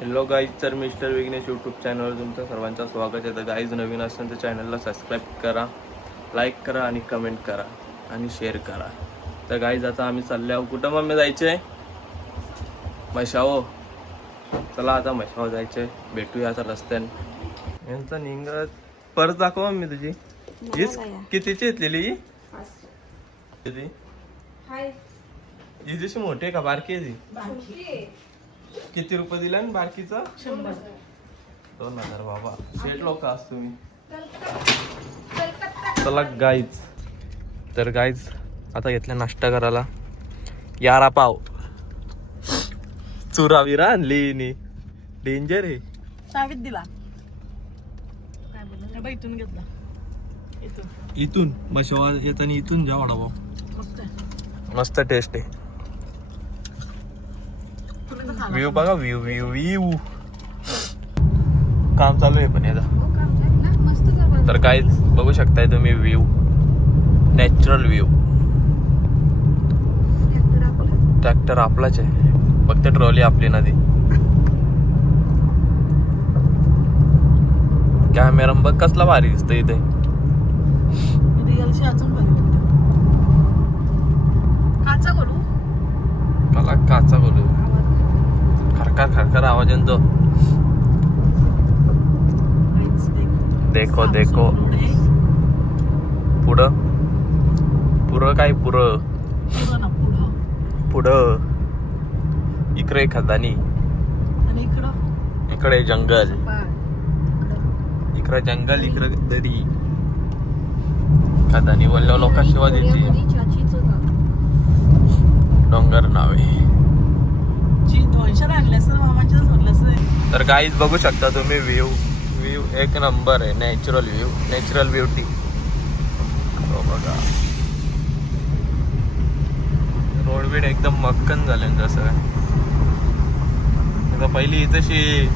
Hello guys, तर mister Vighnesh YouTube चॅनलवर तुमचं सर्वांचं स्वागत आहे. तर गाईज नवीन असेल तर चॅनलला सबस्क्राईब करा, लाईक करा आणि कमेंट करा आणि शेअर करा. तर गाईज आता आम्ही चालले आहोत. कुठं मम्मी जायचं आहे? म्हशावो. चला आता म्हशावो जायचं आहे. भेटूया आता रस्त्याने. यांचं निघत परत दाखवा मम्मी तुझी. हीच कितीची घेतलेली ही? किती? ही जशी मोठी आहे का बारकी आहे ती? किती रुपये दिला ना बारकीचा? 100. 2000 बाबा. शेट लोक असतो तुम्ही. चला गाईज. तर गाईज आता घेतला नाश्ता करायला. यारा पाव चुरा विरा आणली नी. डेंजर आहे. सावीत दिला काय बोलला बाई, इथून घेतला. इथून मशवा येताना इथून जा वडापाव. मस्त आहे. मस्त टेस्ट आहे. तुम्ही तर खाला. व्ह्यू बघा, व्ह्यू व्ह्यू व्ह्यू. काम चालू आहे पण याचा. तर गाईज बघू शकताय तुम्ही व्ह्यू, नॅचरल व्ह्यू. ट्रॅक्टर आपलाच आहे, फक्त ट्रॉली आपली नदी. कॅमेरा बघ कसला भारी दिसतो इथे. रिअलशी अजून बरं. काचा बोलू मला काचा बोलू. खरखर खरखर आवाज येतो. देखो देखो. पुढं पुरं काय पुरं पुढं इकडे खदानी, आणि इकडं इकडे जंगल, इकडे जंगल, इकडे दरी. खदानी बोलल्या लोक शिवा देते. डोंगर नावे. 200 आणले असं मामाच्या सोडलं. तर गाईज बघू शकता तुम्ही व्ह्यू. व्ह्यू एक नंबर आहे. Natural view, natural beauty. हो बघा, रोड बीड एकदम मक्कन झाले जसं. आता पहिली तशी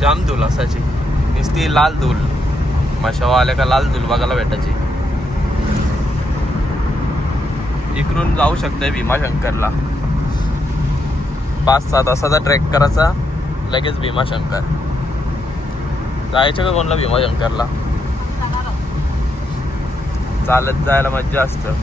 जाम धूल असायची, नुसती लाल धूल. मशावा आल्या का लाल धूल बघायला भेटायची. इकडून जाऊ शकते भीमाशंकरला. 5-6 तासाचा ट्रेक करायचा, लगेच भीमाशंकर. जायचं का कोणला भीमाशंकरला? चालत जायला मज्जा असतं.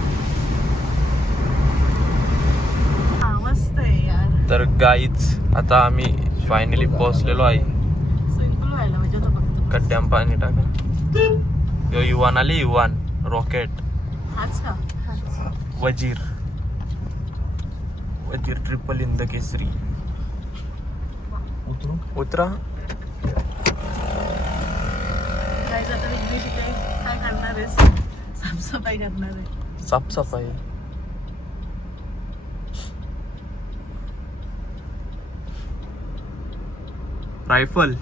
मस्त आहे यार. तर गाईच आता आम्ही फायनली पोहोचलेलो आहे. सिंपल व्हायला म्हणजे आता फक्त कट्ट्याम पाणी टाका. यो युवान आली, युवान रॉकेट. हाच का? वजीर. वजीर ट्रिपल इन द केसरी. उतरा. काय जातं विघ्नेश इथे काय करणार आहेस? साफसफाई करणार आहे. साफसफाई. रायफल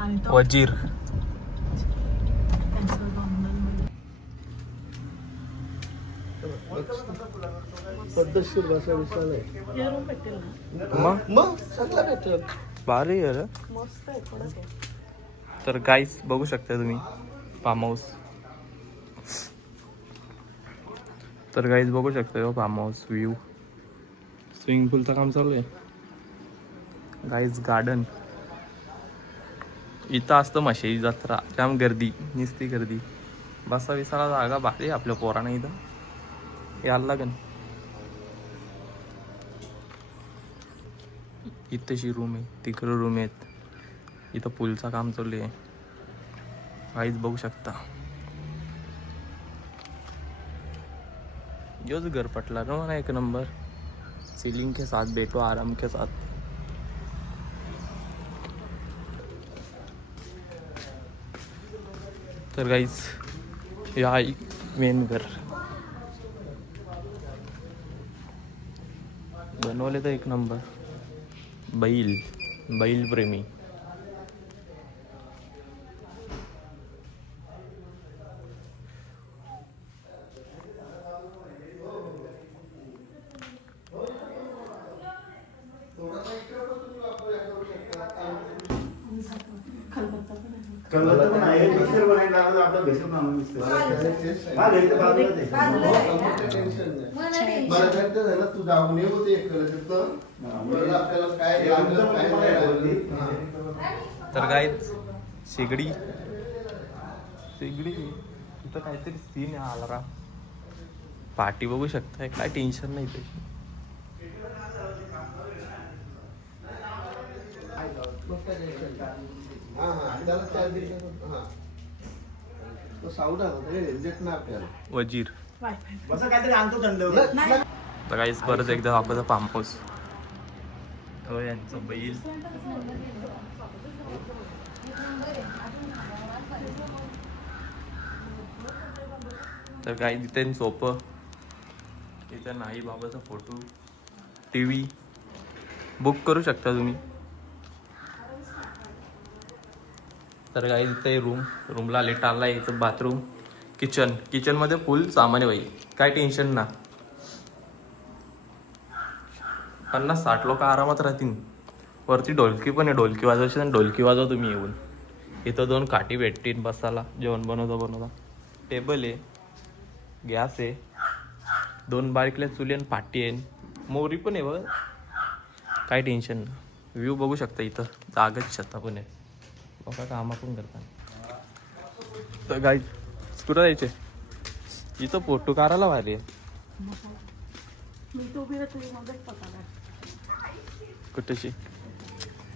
आणि तो वजीर. त्यांचं गोंधळमध्ये. पद्धतशीर भाषा विचारलंय. हे रूम भेटेल ना? मग सगळं भेटेल. भारी आहे रे. मस्त आहे, कडक आहे. तर गाईस बघू शकता तुम्ही फार्म हाऊस. तर गाईस बघू शकता फार्म हाऊस व्ह्यू. स्विमिंग पूलचं काम चालू आहे. Guys garden. इथं असतं म्हशी जत्रा, जाम गर्दी, निस्ती गर्दी. बसा विसाला जागा भारी आपल्या पोरांना. इथं यायला लागेल. इथंशी रूम आहे, तिकडं रूम आहेत. इथं पूलचं काम चालू आहे. काहीच बघू शकता. योच घर पटला ना मला एक नंबर. सीलिंग के साथ बैठो आराम के साथ. तर गाईज या मेन घर बनवले तर एक नंबर. बैल प्रेमी. तू जाऊन ये होते आपल्याला काय तर काय शेगडी इथं काहीतरी सीन आला रा पार्टी बघू शकताय काय टेन्शन नाही ते वजीर तर काहीच परत एकदा दाखवतं फार्म हाऊस यांचं बैल तर काही तिथे सोपं इथं नाही बाबाचा फोटो TV बुक करू शकता तुम्ही तर काही तिथे रूमला लेटारला यायचं बाथरूम किचनमध्ये फुल सामान आहे बाई काय टेन्शन ना 50-60 लोक आरामात राहतील वरती ढोलकी पण आहे ढोलकी वाजवायची आणि ढोलकी वाजवा तुम्ही येऊन इथं 2 काठी भेटतील बसायला जेवण बनवता टेबल आहे गॅस आहे 2 बारीकल्या चुली आणि पाटी आहे मोरी पण आहे बघ काय टेन्शन ना व्ह्यू बघू शकता इथं जागच छता पण आहे बघा कामा पण करता तर गाई कुठं जायचे इथं फोटो काढायला भारी आहे कुठेशी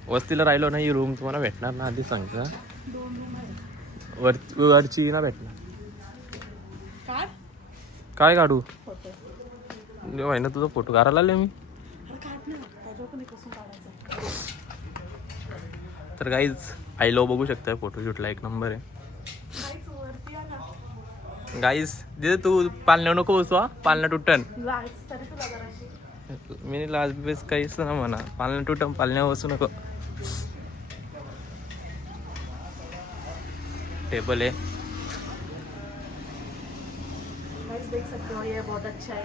वस्तीला राहिलो नाही रूम तुम्हाला भेटणार ना आधी सांगता वरची ना भेटणार काय काढू ना तुझा फोटो काढायला आले मी तर काहीच आय लव बघू शकता फोटोशूटला 1 नंबर आहे गाईस दे तू पालण्या नको बसवा पालण्या तुटन मी लाज बेस काहीच ना म्हणा पालण्या तुटन पालण्या बसू नको टेबल है देख सकते हो ये बहुत अच्छा है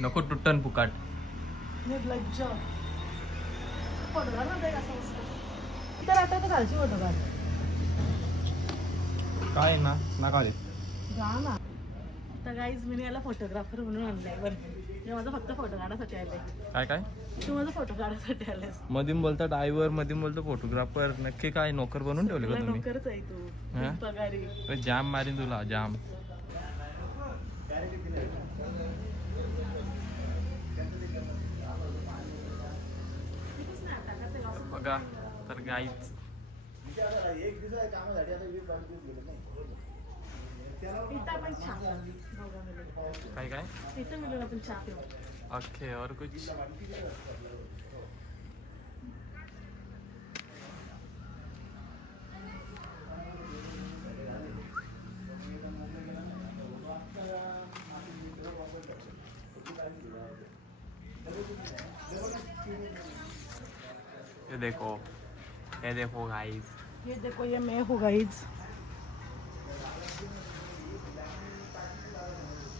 नको तुटन फुकाट काय ना रे तर गाईज मी याला फोटोग्राफर म्हणून आणलाय बरं माझा फक्त फोटो काढायसाठी आलाय काय तू माझा फोटो काढायसाठी आलायस मधून बोलता ड्रायव्हर मधून बोलतो फोटोग्राफर नक्की काय नोकर बनवून ठेवले का तुम्ही नोकरच आहे तू पगारी जाम मारीन तुला जाम बघा तर गाईच काय काय इथं मिळून आपण चहा पिऊ ओके और कुछ ये देखो गाइस ये देखो ये मैं हूँ गाइस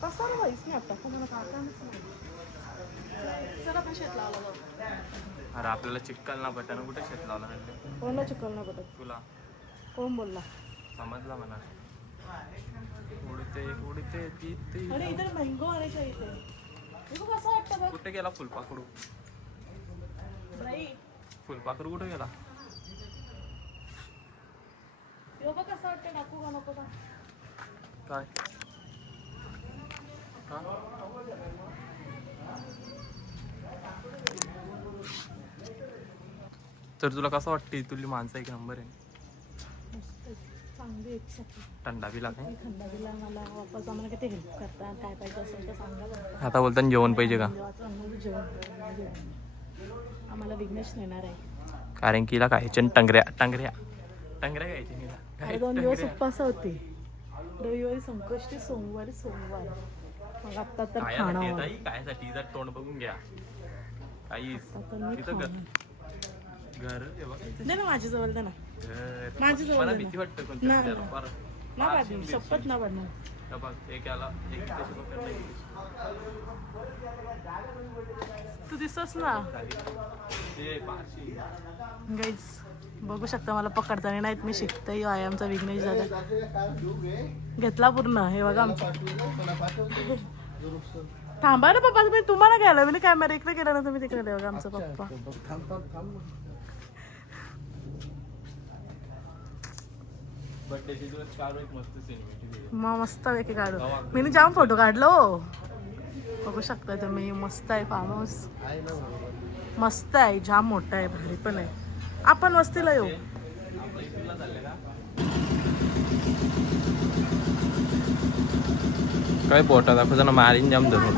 कसं रे भाई इसने आता मला काका चला पण शेत लावला जाऊ अरे आपल्याला चिक्कल ना पटानं कुठे शेत लावला कोणाला चिकल ना पटत तुला कोण बोलला समजला म्हणा उडते ती अरे इधर मैंगो आणायच्या इथे देखो कसं वाटतं बघ कुठे गेला फुलपाखरू भाई फुलपाखरू कुठे गेला यो बघ कसं वाटतं टाकू का नको का काय तर तुला कसं वाटते तुझी माणसं 1 नंबर आहे चांगली थंडा बी लागते थंडा दिला मला वापस आम्हाला किती हेल्प करतात काय पाहिजे असेल तर सांगा आता बोलताना जेवण पाहिजे का जेवण आम्हाला विघ्नेश नेणार आहे कारण की काय टंगऱ्या घ्यायची अरे 2 दिवस उपवास होते रविवारी संकष्टी सोमवार मग आता तर खाणं कायसाठी तोंड बघून घ्या काही घर दे ना माझ्या जवळ दे ना माझ्या जवळ मला भीती वाटतं ना पाडणार शपथ ना पाडणार हे बघ एक याला एक कशी पकडलं, एक तू दिसतोस ना कशी. हे पारशी. गाईज बघू शकता मला पकडताना नाहीत, मी शिकते. आहे आमचा विघ्नेश दादा, घेतला पूर्ण. हे बघा आमचं. थांबा ना पप्पा, तुम्ही तुम्हाला घ्यायला मी कॅमेरा इकडे गेला ना, तुम्ही तिकडे बघा आमचा पप्पा. बर्थडेचे दिवस काढू एक मस्त सिनेमेटिक. मग मस्त पैकी काढू. मी जाम फोटो काढलो. बघू शकता तुम्ही, मस्त आहे फार्म हाऊस. मस्त आहे, जाम मोठा आहे, भारी पण आहे. आपण वस्तीला येऊ. काय पोटा दाखवतो ना, मारीन जाम धरून.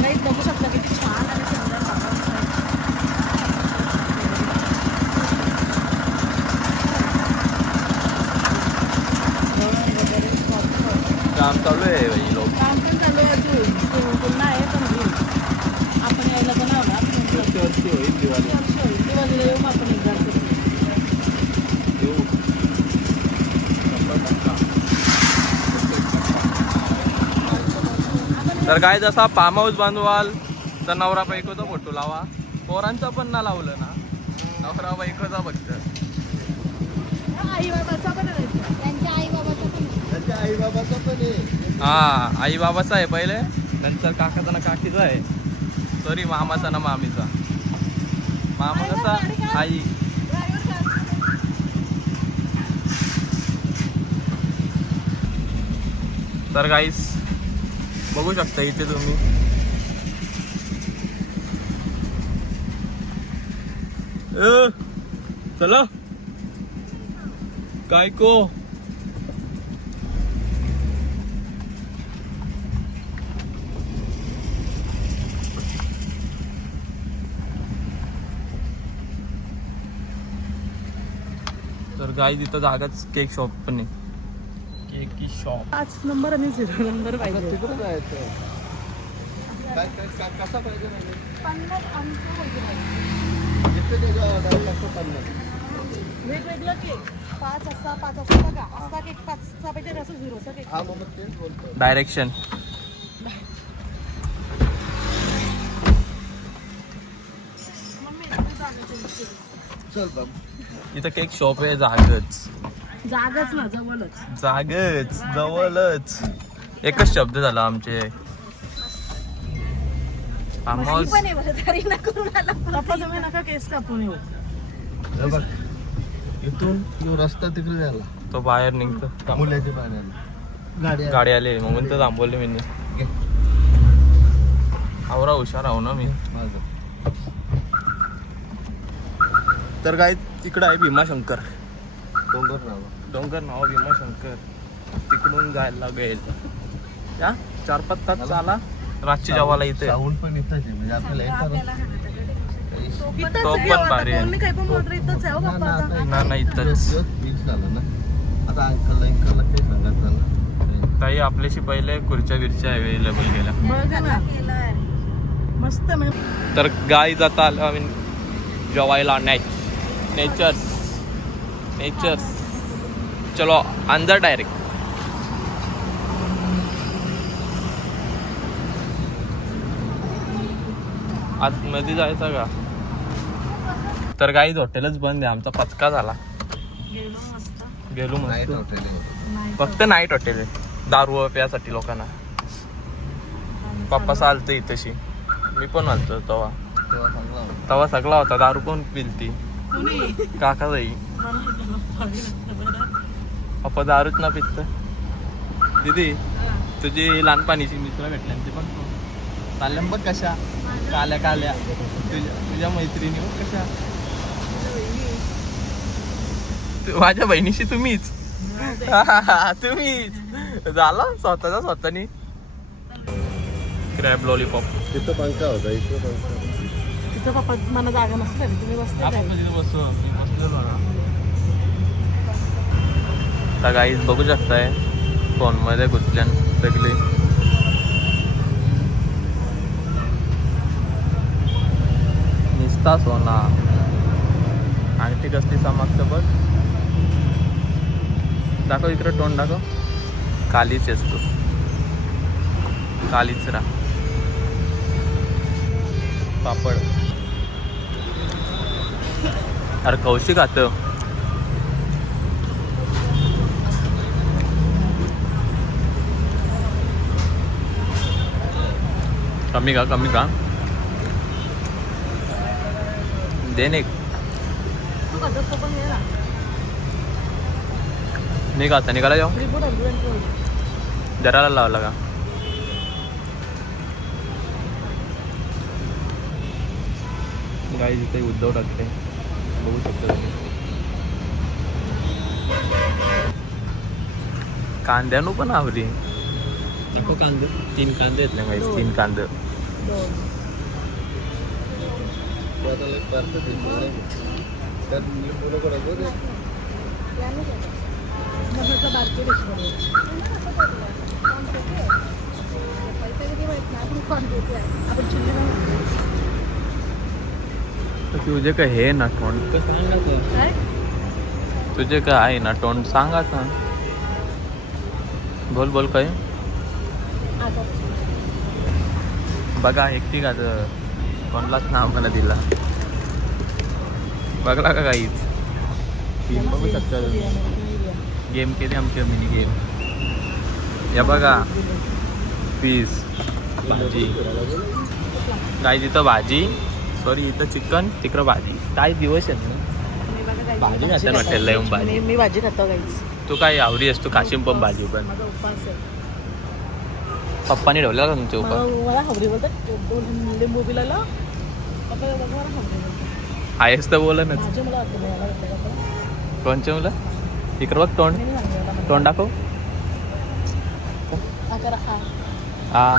नाही बघू शकता किती छान आणि सुंदर farm house आहे. काम चालू आहे बाई लोक. काम पण चालू आहे अजून. पुन्हा आहे पण होईल. आपण यायला बनवणार वर्षी होईल दिवाळी. दिवाळीला येऊ मग आपण एकदा. तर काय जसा फार्म हाऊस बांधवाल तर नवरा बायकोचा फोटो लावा. पोरांचा पण ना लावलं ना, नवरा बायकोचा फक्त. आई बाबाचा पण आहे. त्यांच्या आई बाबाचा पण आहे. हा आई बाबाचा आहे पहिले, नंतर काकाचा ना काकीचा आहे. सॉरी मामाचा ना मामीचा. मामा कसा आई. तर गाईस बघू शकता इथे तुम्ही. चला काय को तर गाईज इथं जागाच केक शॉप पण आहे. केक की शॉप. 5 नंबर आणि 0 नंबर पाहिजे. तिकडे जायचं. कसा पाहिजे म्हणजे? 50 अंक पाहिजे. इथे त्याच्या 50. वेगवेगळं केक 5 असा 5 असा बघा. असा केक 5 चा पाहिजे, असं 0 चा केक. हा मग तेच बोलतो. डायरेक्शन. मम्मी इथे जागा change केली. चल बाबा. इथं केक शॉप आहे. जागच जागाच ना जवळच. जागच जवळच. एकच शब्द झाला आमचे. Farmhouse. पप्पा तुम्ही नका केस कापून येऊ. हे बघ. इथून यो रस्ता तिकडे झाला. तो बाहेर निघतो. मुलाच्या पाण्याला गाडी आली म्हणून तर थांबवले मी. आवरा हुशार आहो ना मी. माझं. तर काय तिकडं आहे भीमाशंकर. डोंगर नाव भीमाशंकर. तिकडून जायला लागेल या 4-5 तास चाला. रातची जेवायला इथे. साऊंड पण इथंच आहे म्हणजे आपल्याला तो पण भारी आहे. कोणी काही पण बोलतो इथंच आहे हो पप्पा आता. ना इथंच. झालं ना आता अंकलला काही सांगायचं ना. ताई आपल्याशी पहिले खुर्च्या बिरच्या अवेलेबल केल्या. बघा ना मस्त म्हणजे. तर गाय जाता आलं आम्ही जेवायला. नेचर्स चलो अंदर डायरेक्ट. आतमध्ये जायचं का. तर गाईज हॉटेलच बंद आहे. आमचा पचका झाला. गेलो नाईट मस्त. हॉटेल आहे. फक्त नाईट हॉटेल आहे दारू प्यासाठी लोकांना. पप्पा चालतं इथेशी. मी पण आलतो तेव्हा. तेव्हा चांगला होता. तेव्हा सगळा होता. दारू कोण पिलती. काका जाई. पप्पा दारूच ना पित. दीदी तुझी लहानपणीची मित्र भेटल्या ते पण चालल्या बघ कशा. काल्या तुझ्या मैत्रिणी बघ कशा. माझ्या बहिणीशी तुम्हीच. तुम्हीच झालं स्वतःनी. Crab lollipop. तिथं पंखा होता इथं पंखा. तिथं पप्पा मला जागा नसते तुम्ही बसते आपण तिथे बसतो. आता गाईज बघू शकताय फोनमध्ये घुसल्यान सगळी. नुसता सोना. अंगठी कसली चमकतं बघ. दाखव इकडं तोंड दाखव. कालीच असतो, कालीच रा. पापड. अरे कौशिक खातं. कमी का देने तू खातोस तो पण ये ना. नाही खाता निघाला जाऊ. रिपोर्ट आणतो. दराला लावला का. गाईज इथे उद्धव ठाकरे बघू शकता तुम्ही. कांद्यानु पण आवडी. नको कांदे. 3 कांदे आहेत ना गाईज. 3 कांदे. 2. आता लय पार्ट दिसतोय. त्यात मुलं कोणाचं रे? मसाचा बारके डिश आपण चिल्ली तुझे काय हे ना तोंड काय तुझे काय आहे ना तोंड सांगायचा. बोल काय. बघा एकटी का कोणलाच नाव मला दिला. बघला का काहीच. गेम बघू शकता गेम केली आमची मिनी गेम. या बघा पीस भाजी काय तिथं भाजी. सॉरी इथं चिकन तिकडं भाजी. काय दिवस आहेत ना. भाजी खाते ना हॉटेलला येऊन भाजी. मी भाजी खातो गाईच. तू काय आवडी असतो काशिम पण भाजी पण. माझा उपवास आहे. पप्पाने ठेवला का तुमच्या उपर. मला हवरी बोलतात. 2 लिंबू पिलाला पप्पा बघा मला हवरी बोलतात. आहेस तर बोला ना. माझे मला वाटतं मला वाटतं कोणचे मुलं इकडं बघ तोंड. तोंड दाखव. हा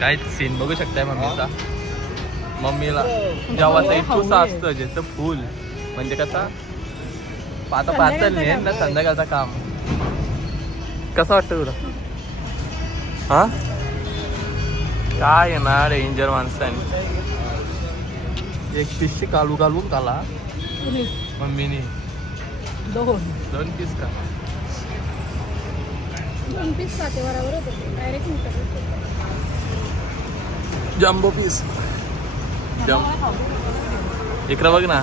काय सीन बघू शकताय मम्मीचा. मम्मीला जेव्हा इच्छुसा असतं ज्याचं फुल म्हणजे कसा आता पातळ नाही ना संध्याकाळचा काम. कसं वाटतं तुला. हा काय येणार डेंजर माणसाने. एक पीसची कालू काला मम्मीने 2 पीस का. 2 पीस सातेवारावर होतं डायरेक्ट. Jumbo piece. इकडं बघ ना